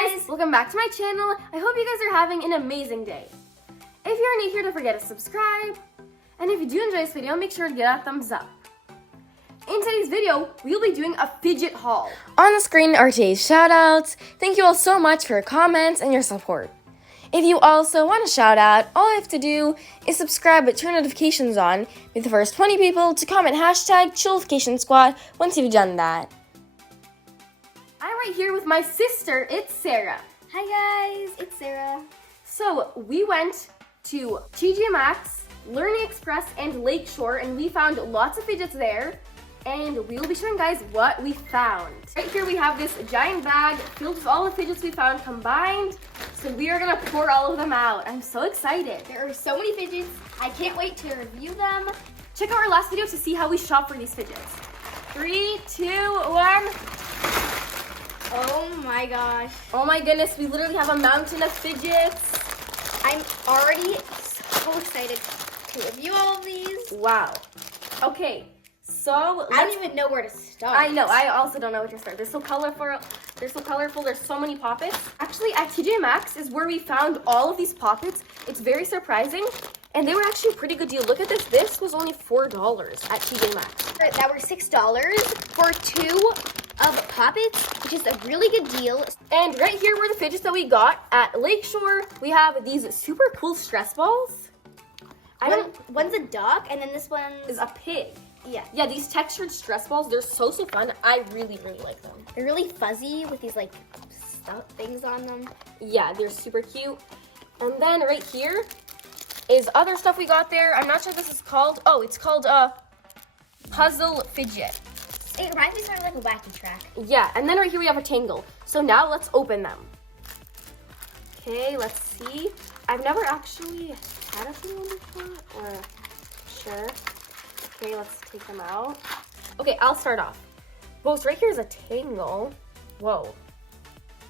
guys, welcome back to my channel. I hope you guys are having an amazing day. If you're new here, don't forget to subscribe. And if you do enjoy this video, make sure to give it a thumbs up. In today's video, we'll be doing a fidget haul. On the screen are today's shoutouts. Thank you all so much for your comments and your support. If you also want a shout out, all you have to do is subscribe but turn notifications on. Be the first 20 people to comment hashtag Chillification once you've done that. I'm right here with my sister, it's Sarah. Hi guys, it's Sarah. So we went to Tjmaxx, Learning Express, and Lakeshore, and we found lots of fidgets there. And we'll be showing guys what we found. Right here we have this giant bag filled with all the fidgets we found combined. So we are gonna pour all of them out. I'm so excited. There are so many fidgets. I can't wait to review them. Check out our last video to see how we shop for these fidgets. 3, 2, 1. Oh my gosh. Oh my goodness, we literally have a mountain of fidgets. I'm already so excited to review all of these. Wow. Okay, so I don't even know where to start. I know, I also don't know where to start. They're so colorful. There's so many poppets. Actually, at Tjmaxx is where we found all of these poppets. It's very surprising. And they were actually a pretty good deal. Look at this. This was only $4 at Tjmaxx. That were $6 for 2 of poppets, which is a really good deal. And right here were the fidgets that we got at Lakeshore. We have these super cool stress balls. One's a duck, and then this one is a pig. Yeah. Yeah, these textured stress balls, they're so fun. I really like them. They're really fuzzy with these like stuff things on them. Yeah, they're super cute. And then right here is other stuff we got there. I'm not sure what this is called. Oh, it's called a puzzle fidget. It reminds me sort of like a wacky track. Yeah, and then right here we have a tangle. So now let's open them. Okay, let's see. I've never actually had a tangle before, or sure. Okay, let's take them out. Okay, I'll start off. Whoa, so right here is a tangle. Whoa.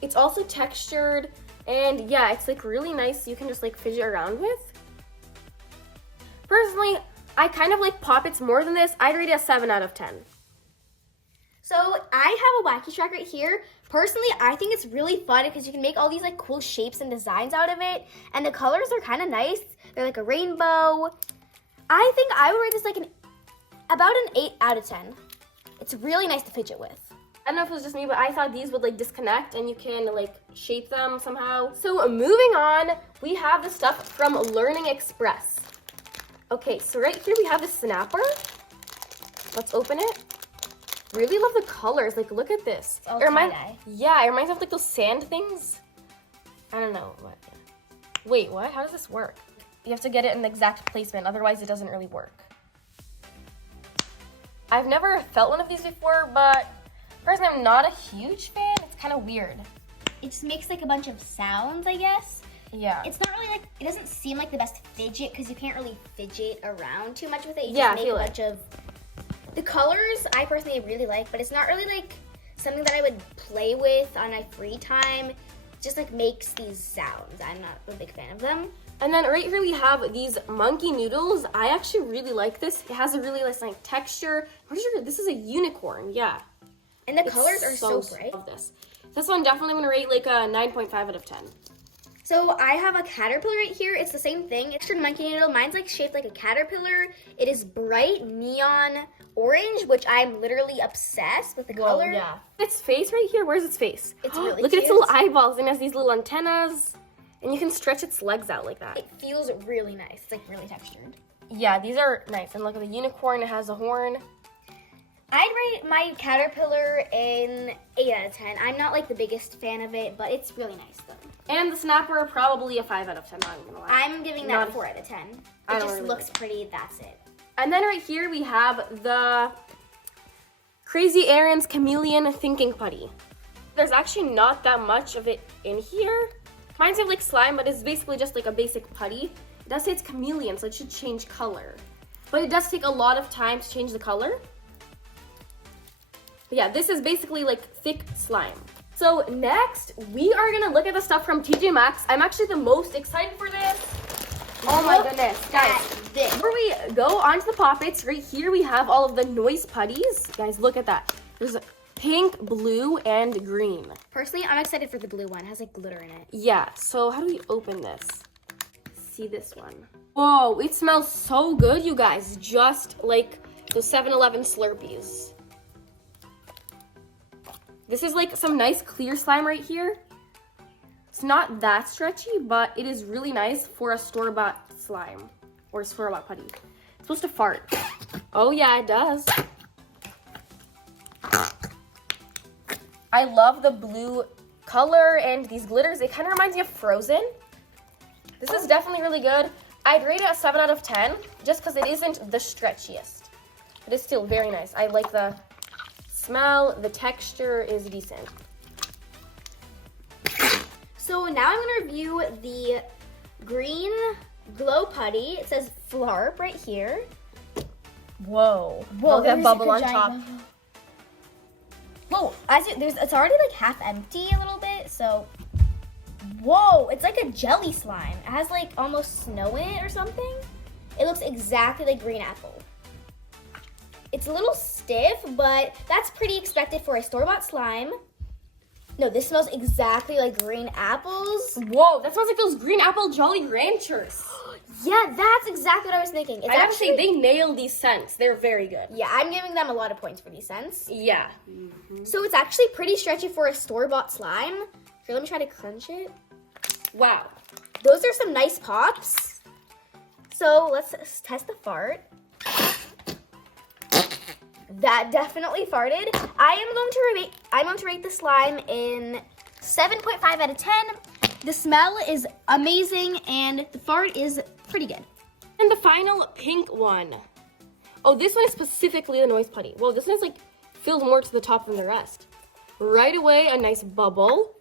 It's also textured, and yeah, it's like really nice. You can just like fidget around with. Personally, I kind of like poppets more than this. I'd rate it a 7 out of 10. So I have a wacky track right here. Personally, I think it's really fun because you can make all these like cool shapes and designs out of it. And the colors are kind of nice. They're like a rainbow. I think I would rate this like about an 8 out of 10. It's really nice to fidget with. I don't know if it was just me, but I thought these would like disconnect and you can like shape them somehow. So moving on, we have the stuff from Learning Express. Okay, so right here we have the snapper. Let's open it. Really love the colors. Like, look at this. It reminds me of like those sand things. I don't know. What? Wait, what? How does this work? You have to get it in the exact placement, otherwise it doesn't really work. I've never felt one of these before, but personally, I'm not a huge fan. It's kind of weird. It just makes like a bunch of sounds, I guess. Yeah. It's not really like, it doesn't seem like the best fidget because you can't really fidget around too much with it. You yeah, just make a bunch of... The colors I personally really like, but it's not really like something that I would play with on my free time. It just like makes these sounds. I'm not a big fan of them. And then right here we have these monkey noodles. I actually really like this. It has a really nice like texture. I'm pretty sure this is a unicorn, yeah. And the colors are so bright. I love this. This one definitely gonna rate like a 9.5 out of 10. So I have a caterpillar right here. It's the same thing. It's a monkey noodle. Mine's like shaped like a caterpillar. It is bright neon orange, which I'm literally obsessed with the color. Yeah. Its face right here. Where's its face? It's really Look cute. at its little eyeballs, and it has these little antennas. And you can stretch its legs out like that. It feels really nice. It's like really textured. Yeah, these are nice. And look at the unicorn. It has a horn. I'd rate my caterpillar an 8 out of 10. I'm not like the biggest fan of it, but it's really nice though. And the snapper, probably a 5 out of 10, not even gonna lie. I'm giving that a 4 out of 10. It just really looks pretty, that's it. And then right here we have the Crazy Aaron's Chameleon Thinking Putty. There's actually not that much of it in here. Reminds me of like slime, but it's basically just like a basic putty. It does say it's chameleon, so it should change color. But it does take a lot of time to change the color. But yeah, this is basically like thick slime. So next, we are gonna look at the stuff from Tjmaxx. I'm actually the most excited for this. Oh my goodness, guys. Before we go on to the poppets, right here we have all of the noise putties. Guys, look at that. There's pink, blue, and green. Personally, I'm excited for the blue one. It has like glitter in it. Yeah, so how do we open this? See this one. Whoa, it smells so good, you guys. Just like those 7-Eleven Slurpees. This is like some nice clear slime right here. It's not that stretchy, but it is really nice for a store-bought slime or store-bought putty. It's supposed to fart. Oh yeah, it does. I love the blue color and these glitters. It kind of reminds me of Frozen. This is definitely really good. I'd rate it a 7 out of 10 just because it isn't the stretchiest. It is still very nice. I like the smell. The texture is decent. So now I'm going to review the green glow putty. It says Flarp right here. Whoa. Look at that bubble on top. Whoa, it's already like half empty a little bit, so whoa, it's like a jelly slime. It has like almost snow in it or something. It looks exactly like green apple. It's a little stiff, but that's pretty expected for a store-bought slime. No, this smells exactly like green apples. Whoa, that smells like those green apple Jolly Ranchers. Yeah, that's exactly what I was thinking. I have to say, they nail these scents. They're very good. Yeah, I'm giving them a lot of points for these scents. Yeah. So it's actually pretty stretchy for a store-bought slime. Here, let me try to crunch it. Wow. Those are some nice pops. So let's test the fart. That definitely farted. I'm going to rate the slime in 7.5 out of 10. The smell is amazing and the fart is pretty good. And the final pink one. Oh, this one is specifically the noise putty. Well, this one is like filled more to the top than the rest. Right away, a nice bubble.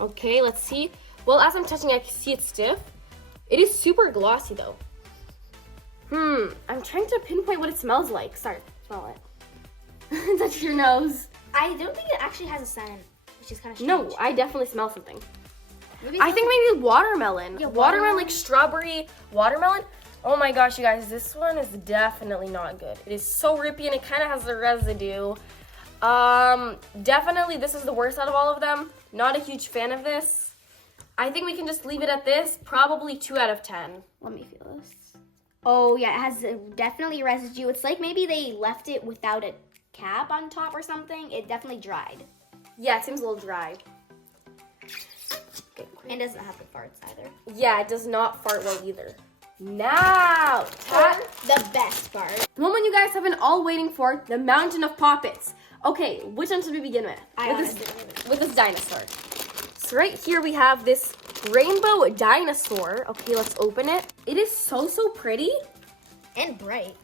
Okay, let's see. Well, as I'm touching, I can see it's stiff. It is super glossy though. I'm trying to pinpoint what it smells like. Sorry, smell it. Touch your nose. I don't think it actually has a scent, which is kind of strange. No, I definitely smell something. I think maybe watermelon. Yeah, watermelon, like strawberry watermelon. Oh my gosh, you guys, this one is definitely not good. It is so rippy and it kind of has the residue. Definitely this is the worst out of all of them. Not a huge fan of this. I think we can just leave it at this. Probably 2 out of 10. Let me feel this. Oh yeah, it has definitely residue. It's like maybe they left it without a cap on top or something. It definitely dried. Yeah, it seems a little dry. And doesn't have the farts either. Yeah, it does not fart well either. Now, the best part. The moment you guys have been all waiting for, the mountain of poppets. Okay, which one should we begin with? With this dinosaur. So right here we have this rainbow dinosaur. Okay, let's open it. It is so pretty. And bright.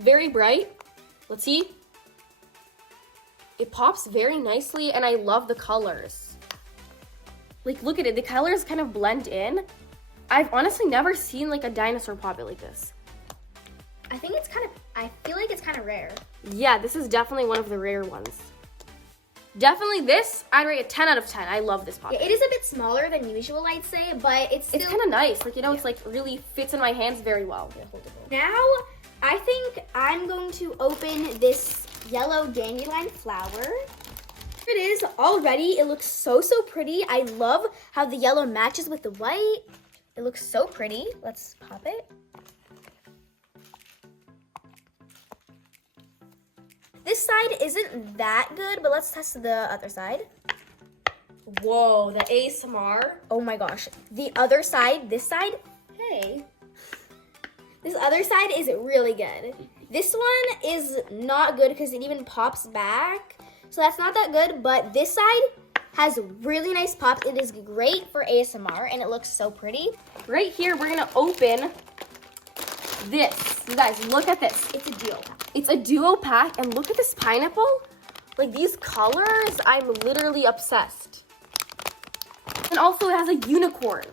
Very bright. Let's see. It pops very nicely and I love the colors. Like, look at it. The colors kind of blend in. I've honestly never seen like a dinosaur pop it like this. I feel like it's kind of rare. Yeah, this is definitely one of the rare ones. Definitely this, I'd rate a 10 out of 10. I love this pop. Yeah, it is a bit smaller than usual, I'd say, but it's still... It's kind of nice. Like, you know, it's like really fits in my hands very well. Now, I think I'm going to open this yellow dandelion flower. It is already. It looks so pretty. I love how the yellow matches with the white. It looks so pretty. Let's pop it. This side isn't that good, but let's test the other side. Whoa, the ASMR. Oh my gosh. The other side, this side, hey. This other side is really good. This one is not good because it even pops back. So that's not that good, but this side has really nice pops. It is great for ASMR and it looks so pretty. Right here, we're gonna open this. You guys, look at this. It's a duo pack. It's a duo pack and look at this pineapple. Like these colors, I'm literally obsessed. And also it has a unicorn.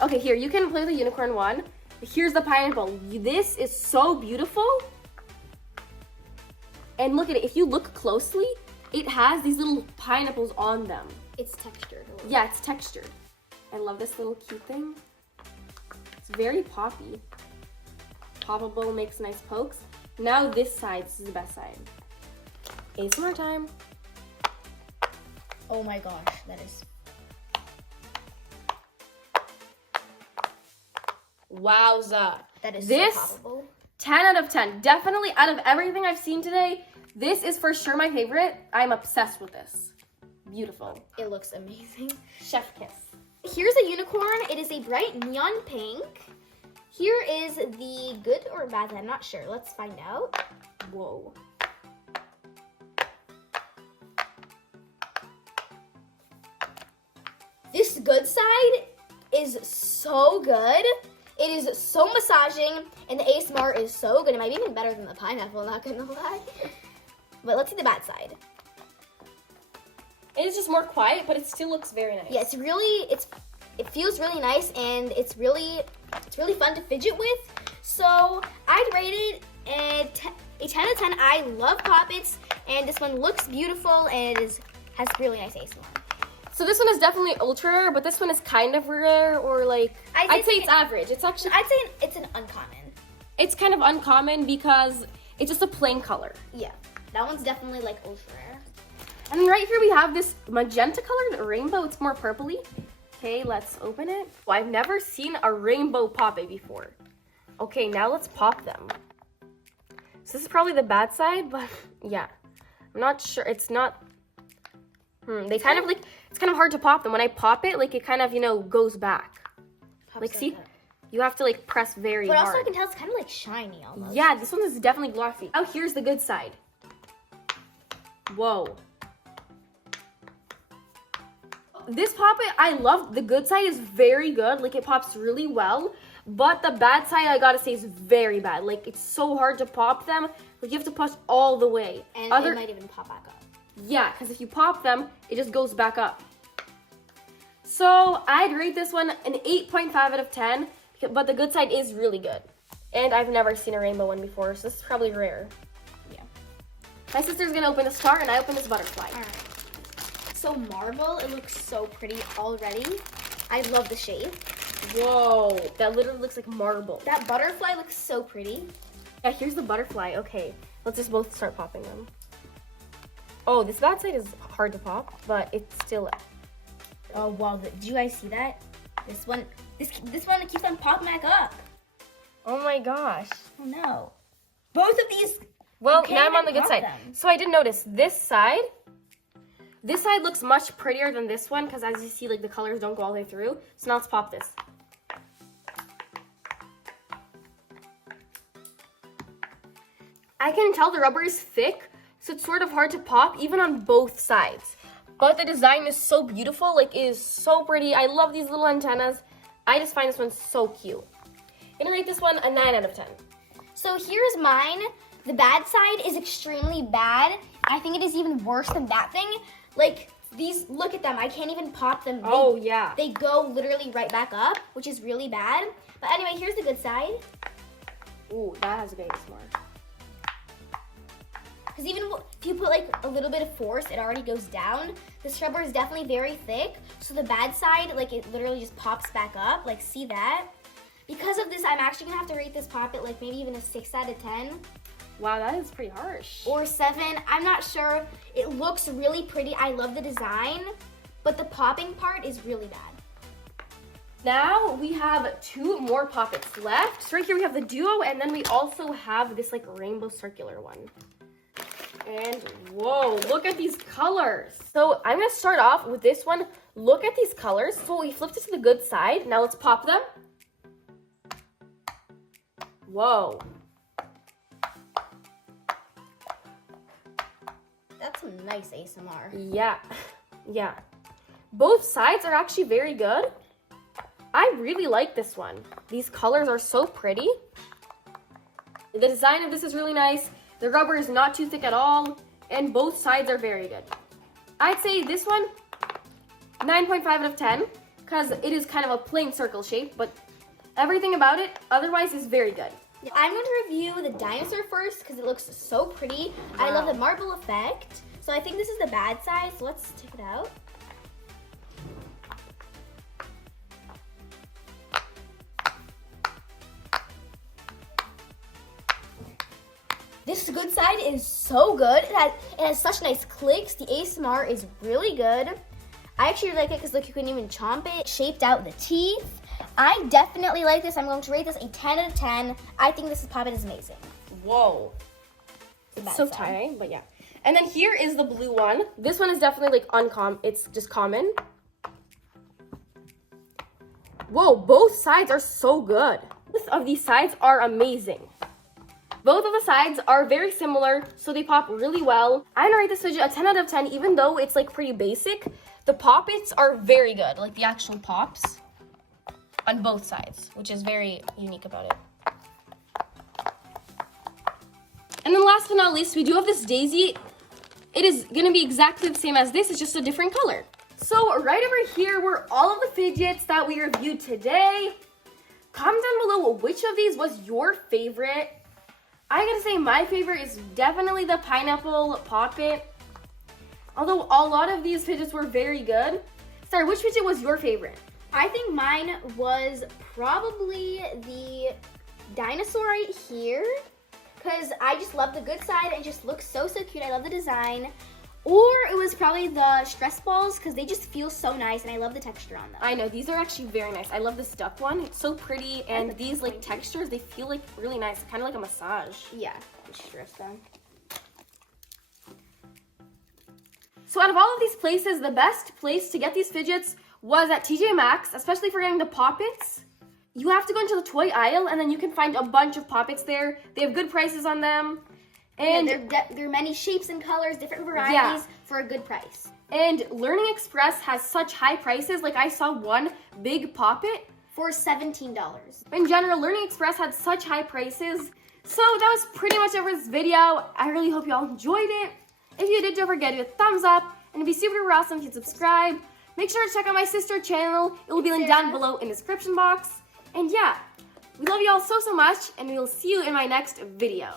Okay, here, you can play with the unicorn one. Here's the pineapple. This is so beautiful. And look at it, if you look closely, it has these little pineapples on them. It's textured. Yeah, it's textured. I love this little cute thing. It's very poppy. Poppable, makes nice pokes. Now this side, this is the best side. ASMR time. Oh my gosh, that is. Wowza. That is This, so poppable. 10 out of 10. Definitely out of everything I've seen today, this is for sure my favorite. I'm obsessed with this. Beautiful. It looks amazing. Chef kiss. Here's a unicorn. It is a bright neon pink. Here is the good or bad side. I'm not sure. Let's find out. Whoa. This good side is so good. It is so massaging, and the ASMR is so good. It might be even better than the pineapple, not gonna lie. But let's see the bad side. It is just more quiet, but it still looks very nice. Yeah, it feels really nice, and it's really fun to fidget with. So I'd rate it a 10 out of 10. I love poppets, and this one looks beautiful and has really nice ASMR. So this one is definitely ultra rare, but this one is kind of rare, or like, I'd say it's average. It's actually, I'd say it's an uncommon. It's kind of uncommon because it's just a plain color. Yeah, that one's definitely like ultra rare. And then right here we have this magenta colored rainbow. It's more purpley. Okay, let's open it. Well, I've never seen a rainbow poppet before. Okay, now let's pop them. So this is probably the bad side, but yeah. I'm not sure. It's not... They kind of like... It's kind of hard to pop them. When I pop it, like it kind of, you know, goes back. Like, see? You have to like press very hard. But also I can tell it's kind of like shiny almost. Yeah, this one is definitely glossy. Oh, here's the good side. Whoa. This poppet, I love. The good side is very good. Like, it pops really well. But the bad side, I gotta say, is very bad. Like, it's so hard to pop them. Like, you have to push all the way. And it might even pop back up. Yeah, because if you pop them, it just goes back up. So, I'd rate this one an 8.5 out of 10. But the good side is really good. And I've never seen a rainbow one before, so this is probably rare. Yeah. My sister's gonna open the star, and I open this butterfly. All right. So marble, it looks so pretty already. I love the shape. Whoa, that literally looks like marble. That butterfly looks so pretty. Yeah, here's the butterfly. Okay, let's just both start popping them. Oh, this bad side is hard to pop, but it's still... Oh, wow, did you guys see that? This one keeps on popping back up. Oh my gosh. Oh no. Both of these... Well, now I'm on the good side. So I did notice this side looks much prettier than this one because as you see, like the colors don't go all the way through. So now let's pop this. I can tell the rubber is thick, so it's sort of hard to pop even on both sides. But the design is so beautiful, like it is so pretty. I love these little antennas. I just find this one so cute. I'm gonna rate this one a 9 out of 10. So here's mine. The bad side is extremely bad. I think it is even worse than that thing. Like, these, look at them. I can't even pop them. Oh, yeah. They go literally right back up, which is really bad. But anyway, here's the good side. Ooh, that has a great ASMR. Because even if you put like a little bit of force, it already goes down. This rubber is definitely very thick. So the bad side, like it literally just pops back up. Like, see that? Because of this, I'm actually gonna have to rate this poppet like maybe even a 6 out of 10. Wow, that is pretty harsh. Or 7, I'm not sure. It looks really pretty. I love the design, but the popping part is really bad. Now we have 2 more poppets left. So right here we have the duo, and then we also have this like rainbow circular one. And whoa, look at these colors. So I'm gonna start off with this one. Look at these colors. So we flipped it to the good side. Now let's pop them. Whoa. That's some nice ASMR. Yeah, yeah. Both sides are actually very good. I really like this one. These colors are so pretty. The design of this is really nice. The rubber is not too thick at all. And both sides are very good. I'd say this one, 9.5 out of 10. Because it is kind of a plain circle shape. But everything about it otherwise is very good. I'm going to review the Dinosaur first because it looks so pretty. Wow. I love the marble effect. So I think this is the bad side. So let's check it out. This good side is so good. It has such nice clicks. The ASMR is really good. I actually like it because look, you can even chomp it. Shaped out the teeth. I definitely like this. I'm going to rate this a 10 out of 10. I think this poppet is amazing. Whoa. It's so tiny, but yeah. And then here is the blue one. This one is definitely like uncommon. It's just common. Whoa, both sides are so good. Both of these sides are amazing. Both of the sides are very similar, so they pop really well. I'm gonna rate this fidget a 10 out of 10, even though it's like pretty basic. The poppets are very good, like the actual pops on both sides, which is very unique about it. And then last but not least, we do have this daisy. It is gonna be exactly the same as this, it's just a different color. So right over here were all of the fidgets that we reviewed today. Comment down below which of these was your favorite. I gotta say my favorite is definitely the pineapple poppet. Although a lot of these fidgets were very good. Sarah, which fidget was your favorite? I think mine was probably the dinosaur right here. Because I just love the good side and it just looks so cute. I love the design. Or it was probably the stress balls because they just feel so nice and I love the texture on them. I know, these are actually very nice. I love this duck one. It's so pretty and these like textures, they feel like really nice. Kind of like a massage. Yeah, stress them. So out of all of these places, the best place to get these fidgets was at Tjmaxx, especially for getting the poppets. You have to go into the toy aisle and then you can find a bunch of poppets there. They have good prices on them. And yeah, there are many shapes and colors, different varieties for a good price. And Learning Express has such high prices. Like I saw one big poppet for $17. In general, Learning Express had such high prices. So that was pretty much it for this video. I really hope you all enjoyed it. If you did, don't forget to give it a thumbs up. And it'd be super awesome if you subscribe. Make sure to check out my sister channel. It will be linked down below in the description box. And yeah, we love you all so much, and we will see you in my next video.